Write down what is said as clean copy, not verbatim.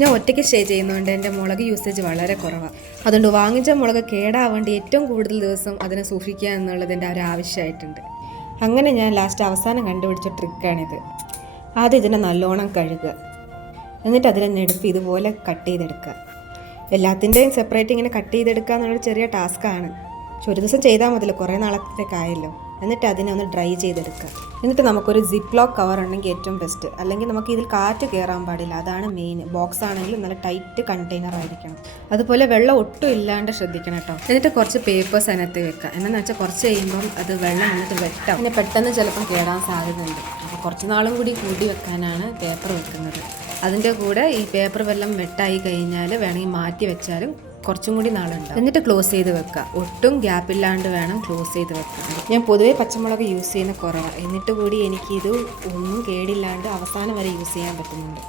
ഞാൻ ഒറ്റയ്ക്ക് സ്റ്റേ ചെയ്യുന്നതുകൊണ്ട് എൻ്റെ മുളക് യൂസേജ് വളരെ കുറവാണ്. അതുകൊണ്ട് വാങ്ങിച്ച മുളക് കേടാവേണ്ടി ഏറ്റവും കൂടുതൽ ദിവസം അതിനെ സൂക്ഷിക്കുക എന്നുള്ളത് എൻ്റെ ഒരു ആവശ്യമായിട്ടുണ്ട്. അങ്ങനെ ഞാൻ ലാസ്റ്റ് അവസാനം കണ്ടുപിടിച്ച ട്രിക്കാണിത്. ആദ്യം ഇതിനെ നല്ലോണം കഴുകുക, എന്നിട്ട് അതിനെ നെടുപ്പ് ഇതുപോലെ കട്ട് ചെയ്തെടുക്കുക. എല്ലാത്തിൻ്റെയും സെപ്പറേറ്റ് ഇങ്ങനെ കട്ട് ചെയ്തെടുക്കുക എന്നുള്ളൊരു ചെറിയ ടാസ്ക്കാണ്. പക്ഷെ ഒരു ദിവസം ചെയ്താൽ മതിയല്ലോ, കുറേ നാളത്തേക്കായല്ലോ. എന്നിട്ട് അതിനെ ഒന്ന് ഡ്രൈ ചെയ്തെടുക്കുക. എന്നിട്ട് നമുക്കൊരു സിപ്പ് ലോക്ക് കവർ ഉണ്ടെങ്കിൽ ഏറ്റവും ബെസ്റ്റ്. അല്ലെങ്കിൽ നമുക്ക് ഇതിൽ കാറ്റ് കയറാൻ പാടില്ല, അതാണ് മെയിൻ. ബോക്സ് ആണെങ്കിൽ നല്ല ടൈറ്റ് കണ്ടെയ്നർ ആയിരിക്കണം. അതുപോലെ വെള്ളം ഒട്ടും ഇല്ലാണ്ട് ശ്രദ്ധിക്കണം കേട്ടോ. എന്നിട്ട് കുറച്ച് പേപ്പേഴ്സ് അതിനകത്ത് വെക്കുക. എന്നാന്ന് വെച്ചാൽ കുറച്ച് കഴിയുമ്പം അത് വെള്ളം എന്നിട്ട് വെട്ടാം, പിന്നെ പെട്ടെന്ന് ചിലപ്പം കേടാൻ സാധ്യതയുണ്ട്. അപ്പോൾ കുറച്ച് നാളും കൂടി വെക്കാനാണ് പേപ്പർ വെക്കുന്നത്. അതിൻ്റെ കൂടെ ഈ പേപ്പർ വെള്ളം വെട്ടായി കഴിഞ്ഞാൽ വേണമെങ്കിൽ മാറ്റി വെച്ചാലും കുറച്ചും കൂടി നാളുണ്ടാവും. എന്നിട്ട് ക്ലോസ് ചെയ്ത് വെക്കുക. ഒട്ടും ഗ്യാപ്പില്ലാണ്ട് വേണം ക്ലോസ് ചെയ്ത് വെക്കുക. ഞാൻ പൊതുവേ പച്ചമുളക് യൂസ് ചെയ്യുന്ന കുറവാണ്, എന്നിട്ട് കൂടി എനിക്കിത് ഒന്നും കേടില്ലാണ്ട് അവസാനം വരെ യൂസ് ചെയ്യാൻ പറ്റുന്നുണ്ട്.